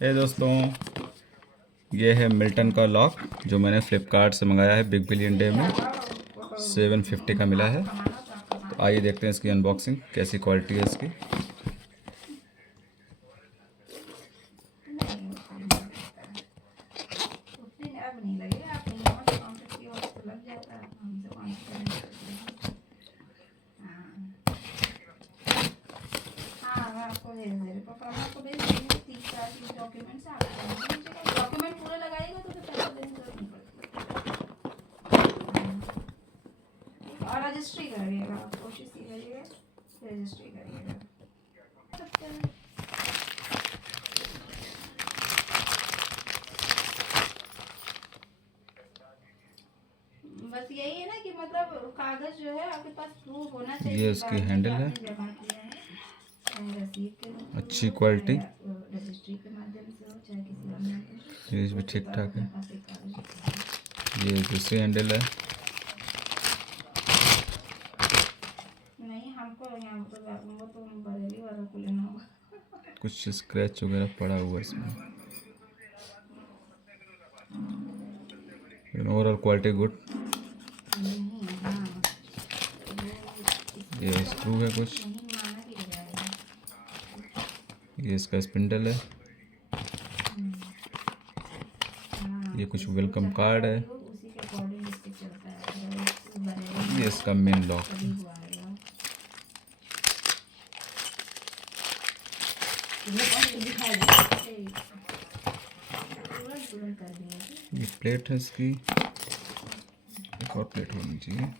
दोस्तों, ये है मिल्टन का लॉक जो मैंने फ़्लिपकार्ट से मंगाया है। बिग बिलियन डे में 750 का मिला है। तो आइए देखते हैं इसकी अनबॉक्सिंग, कैसी क्वालिटी है इसकी। आपको भेज दे रहे पापा, आपको भेज देंगे 30-40 डॉक्यूमेंट्स आपको डॉक्यूमेंट पूरे लगाएगा तो पैसा देने की जरूरत नहीं पड़ती। और रजिस्ट्री करिएगा, कोशिश कीजिएगा रजिस्ट्री करिएगा। बस यही है ना कि मतलब कागज जो है आपके पास प्रूफ होना चाहिए। ये इसकी हैंडल है, जमा किया है अच्छी क्वालिटी। रजिस्ट्री के माध्यम से हो चाहे किसी अन्य, ये भी ठीक ठाक है। ये दूसरी हैंडल है। नहीं, हमको यहाँ तो बरेली वाला को लेना होगा। कुछ स्क्रैच वगैरह पड़ा हुआ इसमें। Overall quality good. ये स्क्रू है कुछ, ये इसका स्पिंडल है, ये कुछ वेलकम कार्ड है, ये इसका मेन लॉक है। ये प्लेट है इसकी, एक और प्लेट होनी चाहिए।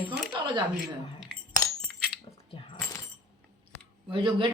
कौन ताला जादू में है? वही जो गेट